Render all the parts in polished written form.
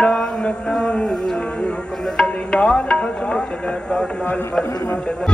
नानक हुक्म चले नाल फसम चले दास नाल फसम चले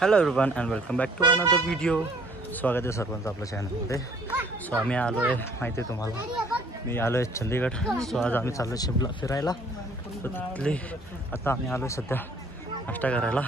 hello everyone and welcome back to another video. स्वागत आहे सर्वांचं आपल्या चॅनलमध्ये. सो आम्ही आलो आहे, माहिती आहे तुम्हाला, मी आलो आहे चंदीगड. सो आज आम्ही चाललो शिमला फिरायला. सो तिथली आता आम्ही आलो आहे सध्या नाश्ता करायला.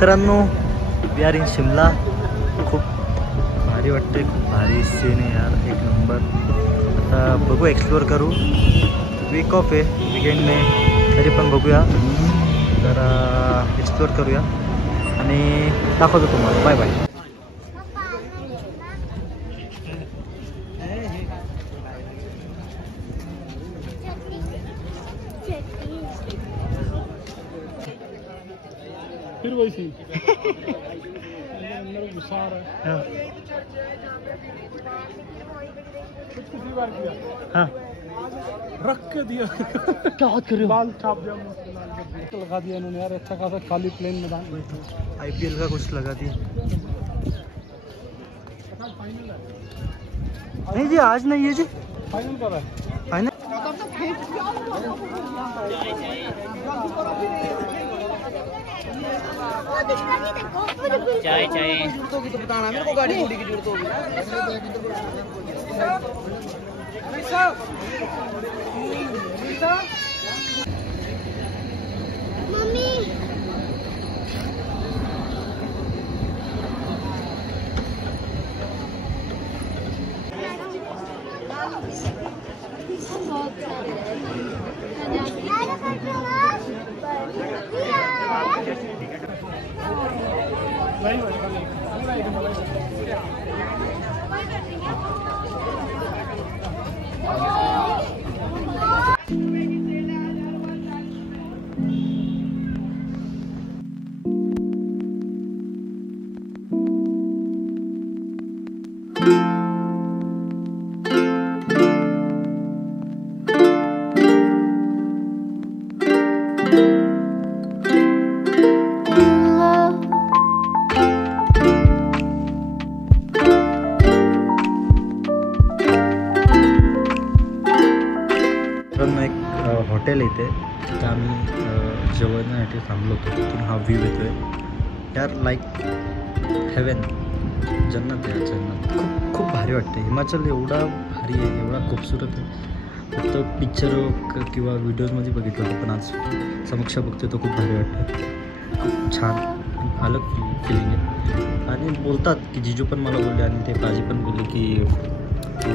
मित्रांनो, वी आर इन शिमला. खूप भारी वाटते, खूप भारी सीन आहे यार, एक नंबर. आता बघू, एक्सप्लोअर करू. वीक ऑफ आहे, विकेंडने, तरी पण बघूया, तर एक्सप्लोअर करूया आणि दाखवतो तुम्हाला. Bye bye. फिर वही सीन अंदर गुस्सा आ रहा है. कुछ बार किया. हाँ, रख के दिया. क्या बात कर रहे हो? बाल छाप दिया, लगा दिया इन्होंने यार. अच्छा खासा खाली प्लेन मैदान. IPL का कुछ लगा दिया. नहीं जी, आज नहीं है जी. फाइनल कर रहा है. फाइनल चाय चाय तो बताना मेरे को, गाड़ी की जरूरत होगी. हॉटेल इथे तर आम्ही जेवणासाठी थांबलो होतो. तिथून हा व्ह्यू येतो आहे यार, लाईक हेवन, जन्नत आहे जन्नत. खूप खूप भारी वाटते. हिमाचल एवढा भारी आहे, एवढा खूपसुरत आहे. फक्त पिक्चर किंवा व्हिडिओजमध्ये बघितलं होतं, पण आज समक्ष बघतोय तो खूप भारी वाटतं. खूप छान अलग फिलिंग आहे. आणि बोलतात की जिजू पण मला बोलले आणि ते बाजी पण बोलले की तू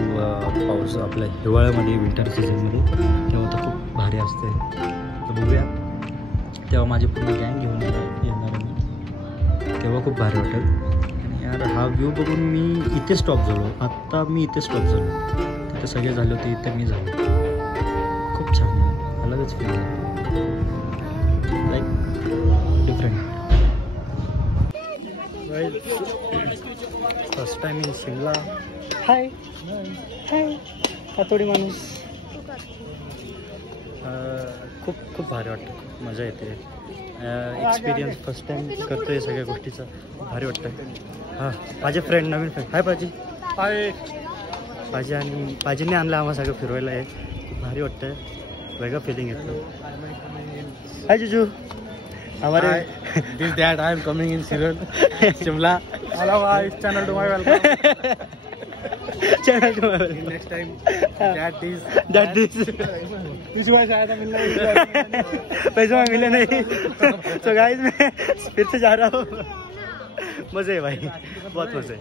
पाऊस आपल्या हिवाळ्यामध्ये विंटर सीझनमध्ये तेव्हा तर खूप भारी असते. तर बघूया तेव्हा माझी पूर्ण गँग घेऊन येणार मी, तेव्हा खूप भारी वाटेल. आणि यार हा व्ह्यू बघून मी इथे स्टॉप झालो. आत्ता मी इथे स्टॉप झालो. तिथे सगळे झाले होते, इथे मी झालो. खूप छान आहे, अलगच फील आहे, like different. First time in Shimla. हाय हाय हातोडी माणूस. खूप खूप भारी वाटतं, खूप मजा येते. एक्सपिरियन्स फर्स्ट टाइम करतो आहे सगळ्या गोष्टीचा, भारी वाटतं. हां माझे फ्रेंड, नवीन फ्रेंड. हाय पाजी. हाय पाजी. आणि पाजीने आणलं आम्हाला सगळं फिरवायला आहे. खूप भारी वाटतं, वेगळं फिलिंग येतं. हाय जिजू. हमारे this that I am coming in Shimla. Hello guys, channel to my welcome. Channel to my next time that this इस वजह से आया था मिलने. पैसे में मिले नहीं. तो गाइस मैं फिर से जा रहा हूँ. मजे है भाई, बहुत मजे.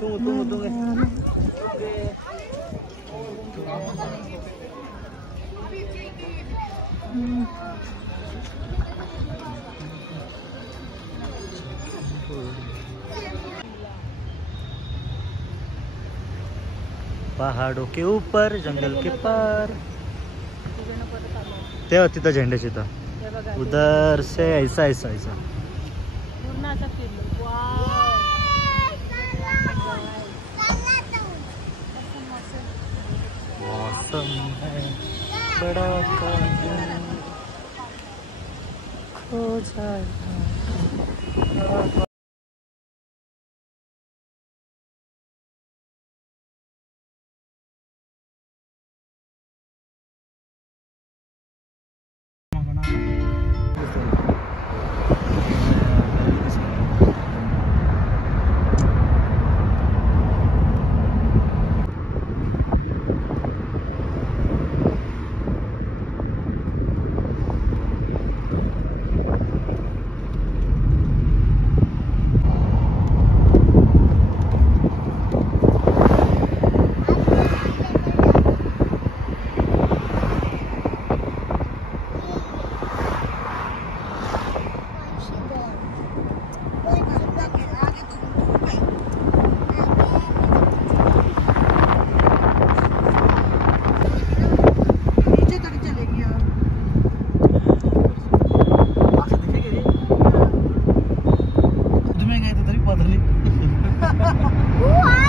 tunggu. पहाड़ों के ऊपर, जंगल के पार. तेव्हा तिथं झेंड्याची इथं उधर से ऐसा ऐसा ऐसा. मौसम है बड़ा खो जाएगा. Wow!